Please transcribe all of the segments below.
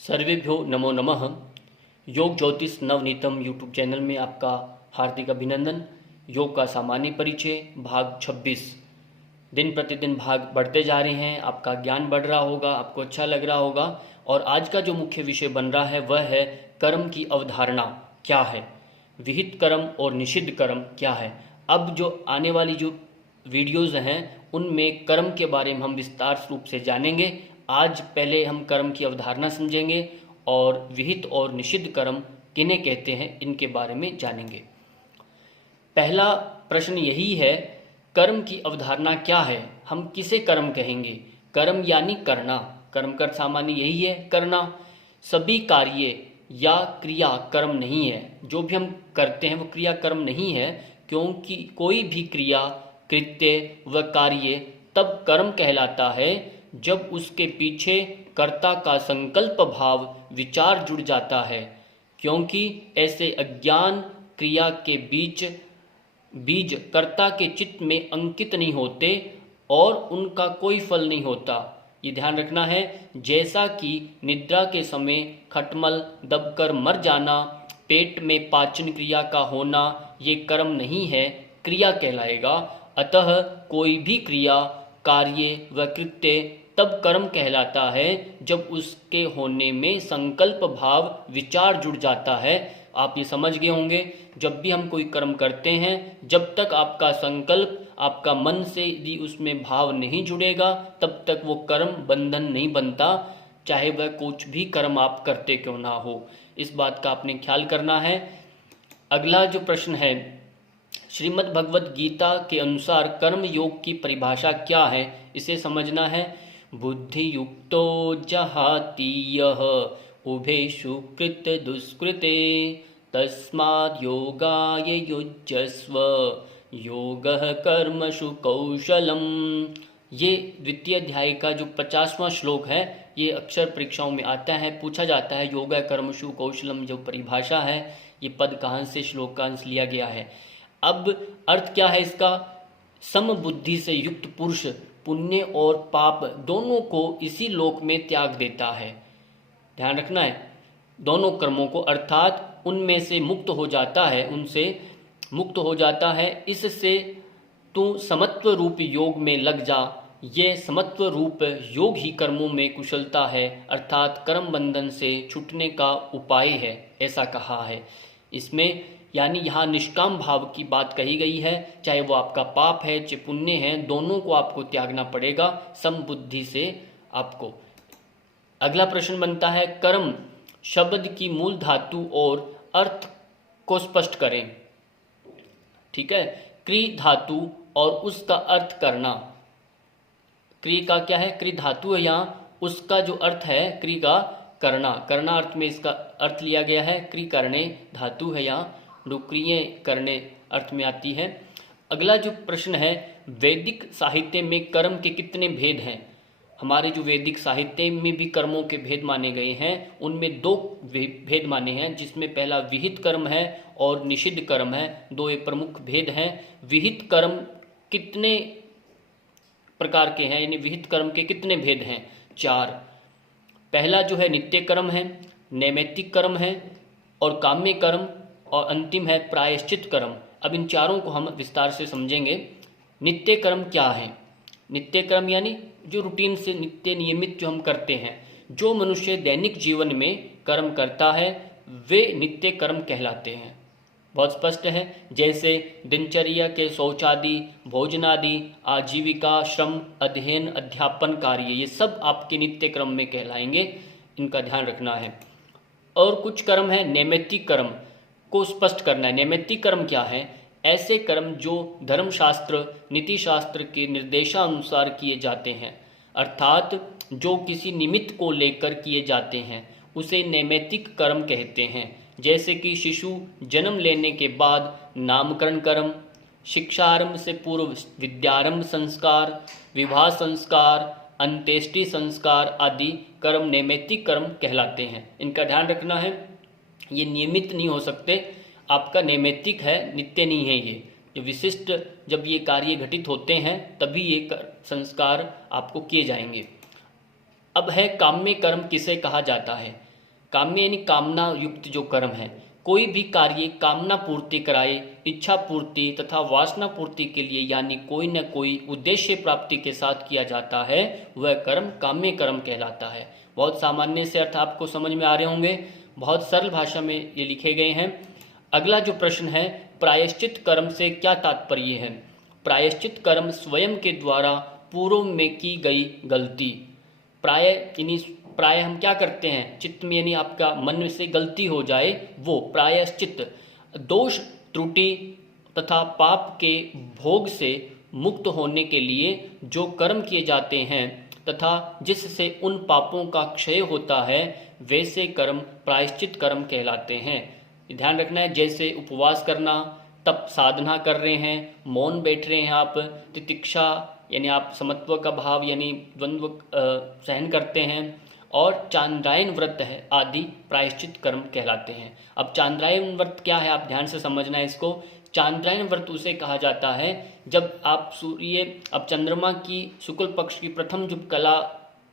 सर्वेभ्यो नमो नमः। योग ज्योतिष नवनीतम यूट्यूब चैनल में आपका हार्दिक अभिनंदन। योग का सामान्य परिचय भाग 26। दिन प्रतिदिन भाग बढ़ते जा रहे हैं, आपका ज्ञान बढ़ रहा होगा, आपको अच्छा लग रहा होगा। और आज का जो मुख्य विषय बन रहा है वह है कर्म की अवधारणा क्या है, विहित कर्म और निषिद्ध कर्म क्या है। अब जो आने वाली जो वीडियोज़ हैं उनमें कर्म के बारे में हम विस्तार रूप से जानेंगे। आज पहले हम कर्म की अवधारणा समझेंगे और विहित और निषिद्ध कर्म किन्हें कहते हैं इनके बारे में जानेंगे। पहला प्रश्न यही है, कर्म की अवधारणा क्या है, हम किसे कर्म कहेंगे। कर्म यानी करना, कर्म का सामान्य यही है, करना। सभी कार्य या क्रिया कर्म नहीं है, जो भी हम करते हैं वो क्रिया कर्म नहीं है, क्योंकि कोई भी क्रिया कृत्य व कार्य तब कर्म कहलाता है जब उसके पीछे कर्ता का संकल्प भाव विचार जुड़ जाता है, क्योंकि ऐसे अज्ञान क्रिया के बीज कर्ता के चित्त में अंकित नहीं होते और उनका कोई फल नहीं होता। ये ध्यान रखना है। जैसा कि निद्रा के समय खटमल दबकर मर जाना, पेट में पाचन क्रिया का होना ये कर्म नहीं है, क्रिया कहलाएगा। अतः कोई भी क्रिया कार्य व कृत्य तब कर्म कहलाता है जब उसके होने में संकल्प भाव विचार जुड़ जाता है। आप ये समझ गए होंगे, जब भी हम कोई कर्म करते हैं, जब तक आपका संकल्प आपका मन से यदि उसमें भाव नहीं जुड़ेगा तब तक वो कर्म बंधन नहीं बनता, चाहे वह कुछ भी कर्म आप करते क्यों ना हो। इस बात का आपने ख्याल करना है। अगला जो प्रश्न है, श्रीमद् भगवद गीता के अनुसार कर्म योग की परिभाषा क्या है, इसे समझना है। बुद्धि युक्तो जहाति यः उभेषु कृत्य दुष्कृते तस्माद् योगाय युज्यस्व योगः कर्मसु कौशलम। ये द्वितीय अध्याय का जो 50वां श्लोक है, ये अक्सर परीक्षाओं में आता है, पूछा जाता है योगः कर्मसु कौशलम जो परिभाषा है, ये पद कहाँ से, श्लोक का अंश लिया गया है। अब अर्थ क्या है इसका, सम बुद्धि से युक्त पुरुष पुण्य और पाप दोनों को इसी लोक में त्याग देता है। ध्यान रखना है, दोनों कर्मों को, अर्थात उनमें से मुक्त हो जाता है, उनसे मुक्त हो जाता है। इससे तू समत्व रूप योग में लग जा। ये समत्व रूप योग ही कर्मों में कुशलता है, अर्थात कर्म बंधन से छूटने का उपाय है, ऐसा कहा है इसमें। यानी यहाँ निष्काम भाव की बात कही गई है, चाहे वो आपका पाप है चाहे पुण्य है, दोनों को आपको त्यागना पड़ेगा समबुद्धि से आपको। अगला प्रश्न बनता है, कर्म शब्द की मूल धातु और अर्थ को स्पष्ट करें। ठीक है, क्रि धातु और उसका अर्थ करना। क्रि का क्या है, क्रि धातु है यहाँ, उसका जो अर्थ है क्रि का करना, करना अर्थ में इसका अर्थ लिया गया है। क्रि करने धातु है यहाँ, क्रिय करने अर्थ में आती है। अगला जो प्रश्न है, वैदिक साहित्य में कर्म के कितने भेद हैं। हमारे जो वैदिक साहित्य में भी कर्मों के भेद माने गए हैं, उनमें 2 भेद माने हैं, जिसमें पहला विहित कर्म है और निषिद्ध कर्म है। 2 ये प्रमुख भेद हैं। विहित कर्म कितने प्रकार के हैं, यानी विहित कर्म के कितने भेद हैं, 4। पहला जो है नित्य कर्म है, नैमित्तिक कर्म है और काम्य कर्म, और अंतिम है प्रायश्चित कर्म। अब इन चारों को हम विस्तार से समझेंगे। नित्य कर्म क्या है, नित्य कर्म यानी जो रूटीन से नित्य नियमित जो हम करते हैं, जो मनुष्य दैनिक जीवन में कर्म करता है वे नित्य कर्म कहलाते हैं। बहुत स्पष्ट है, जैसे दिनचर्या के शौचादि, भोजनादि, आजीविका, श्रम, अध्ययन, अध्यापन कार्य, ये सब आपके नित्य कर्म में कहलाएंगे, इनका ध्यान रखना है। और कुछ कर्म है नैमित्तिक कर्म को स्पष्ट करना है। नैमित्तिक कर्म क्या है, ऐसे कर्म जो धर्मशास्त्र नीति शास्त्र के निर्देशानुसार किए जाते हैं, अर्थात जो किसी निमित्त को लेकर किए जाते हैं, उसे नैमित्तिक कर्म कहते हैं। जैसे कि शिशु जन्म लेने के बाद नामकरण कर्म, शिक्षारंभ से पूर्व विद्यारंभ संस्कार, विवाह संस्कार, अंत्येष्टि संस्कार आदि कर्म नैमित्तिक कर्म कहलाते हैं। इनका ध्यान रखना है, ये नियमित नहीं हो सकते, आपका नैमित्तिक है, नित्य नहीं है। ये विशिष्ट जब ये कार्य घटित होते हैं तभी ये संस्कार आपको किए जाएंगे। अब है काम्य कर्म किसे कहा जाता है। काम्य यानी कामना युक्त जो कर्म है, कोई भी कार्य कामना पूर्ति कराए, इच्छा पूर्ति तथा वासना पूर्ति के लिए यानी कोई न कोई उद्देश्य प्राप्ति के साथ किया जाता है, वह कर्म काम्य कर्म कहलाता है। बहुत सामान्य से अर्थ आपको समझ में आ रहे होंगे, बहुत सरल भाषा में ये लिखे गए हैं। अगला जो प्रश्न है, प्रायश्चित कर्म से क्या तात्पर्य है? प्रायश्चित कर्म स्वयं के द्वारा पूर्व में की गई गलती। प्राय हम क्या करते हैं, चित्त में यानी आपका मन में से गलती हो जाए वो प्रायश्चित, दोष त्रुटि तथा पाप के भोग से मुक्त होने के लिए जो कर्म किए जाते हैं तथा जिससे उन पापों का क्षय होता है, वैसे कर्म प्रायश्चित कर्म कहलाते हैं। ध्यान रखना है, जैसे उपवास करना, तप साधना कर रहे हैं, मौन बैठ रहे हैं आप, तितिक्षा यानी आप समत्व का भाव यानी द्वंद्व सहन करते हैं, और चांद्रायन व्रत है आदि प्रायश्चित कर्म कहलाते हैं। अब चांद्रायन व्रत क्या है, आप ध्यान से समझना है इसको। चांद्रायन व्रत उसे कहा जाता है जब आप अब चंद्रमा की शुक्ल पक्ष की प्रथम जब कला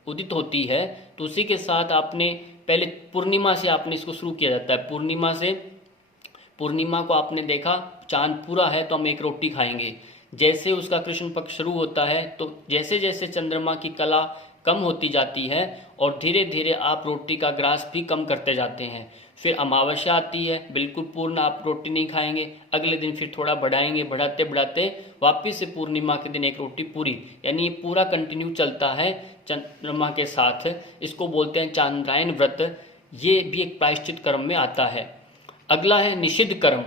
उदित होती है, तो उसी के साथ आपने पहले पूर्णिमा से आपने इसको शुरू किया जाता है। पूर्णिमा को आपने देखा चांद पूरा है तो हम एक रोटी खाएंगे। जैसे उसका कृष्ण पक्ष शुरू होता है, तो जैसे जैसे चंद्रमा की कला कम होती जाती है और धीरे धीरे आप रोटी का ग्रास भी कम करते जाते हैं। फिर अमावस्या आती है, बिल्कुल पूर्ण आप रोटी नहीं खाएंगे, अगले दिन फिर थोड़ा बढ़ाएंगे, बढ़ाते बढ़ाते वापस से पूर्णिमा के दिन एक रोटी पूरी, यानी ये पूरा कंटिन्यू चलता है चंद्रमा के साथ। इसको बोलते हैं चांद्रायन व्रत। ये भी एक प्रायश्चित कर्म में आता है। अगला है निषिद्ध कर्म।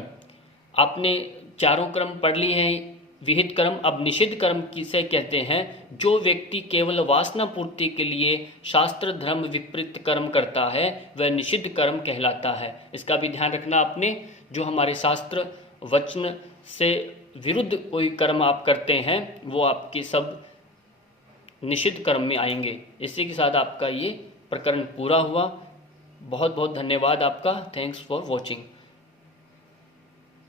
आपने चारों कर्म पढ़ लिए हैं विहित कर्म। अब निषिद्ध कर्म किसे कहते हैं? जो व्यक्ति केवल वासना पूर्ति के लिए शास्त्र धर्म विपरीत कर्म करता है, वह निषिद्ध कर्म कहलाता है। इसका भी ध्यान रखना आपने। जो हमारे शास्त्र वचन से विरुद्ध कोई कर्म आप करते हैं, वो आपके सब निषिद्ध कर्म में आएंगे। इसी के साथ आपका ये प्रकरण पूरा हुआ। बहुत बहुत धन्यवाद आपका। Thanks for watching.